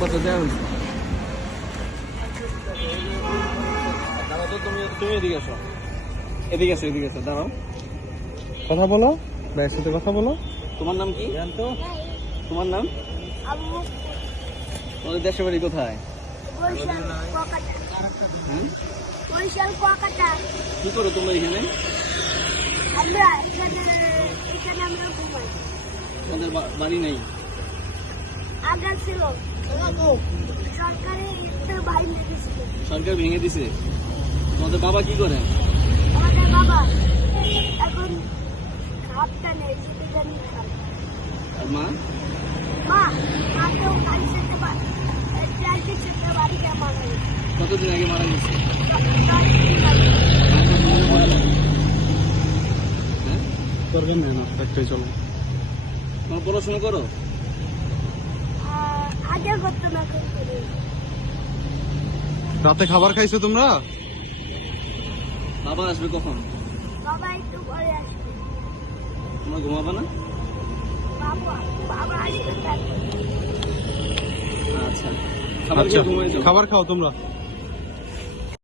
কাগজপত্র দেওয়া হয়েছে। দাঁড়াও তো, তুমি তুমি এদিকে আসো, এদিকে আসো, এদিকে আসো, দাঁড়াও। কথা বলো, ভাইয়ের সাথে কথা বলো। তোমার নাম কি? জানতো তোমার নাম? তোমাদের দেশের বাড়ি কোথায়? কি করো তোমরা এখানে? তোমাদের বাড়ি নেই? সরকার ভেঙে দিছে। তোমাদের বাবা কি করে? আমাদের বাবা এখন হাতটা নেই, আর মা? মা মাকেও কানসাতে বাড়িতে মারা গেছে। কতদিন আগে মারা গেছে? হ্যাঁ, করবেন না, একটাই চলো। তোমার পড়াশোনা করো? আগে করতাম, এখন করি। রাতে খাবার খাইছো তোমরা? বাবা আসবে কখন? বাবা একটু পরে আসবে। তোমরা ঘুমাবে না? বাবা বাবা আসবে তারপর। আচ্ছা, খাবার খেয়ে ঘুমিয়ে যাও। খাবার খাও তোমরা।